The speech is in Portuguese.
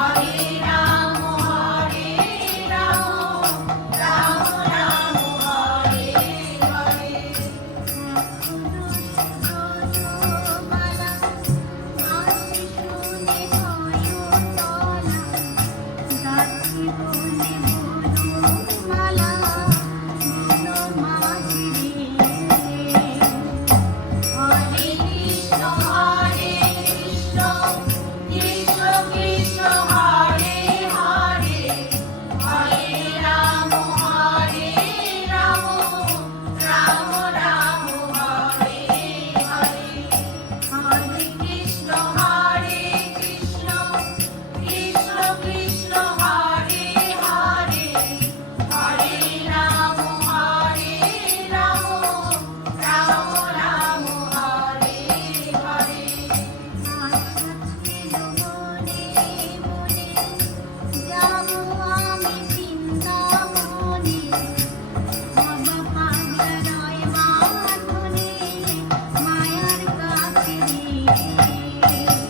Maria. Música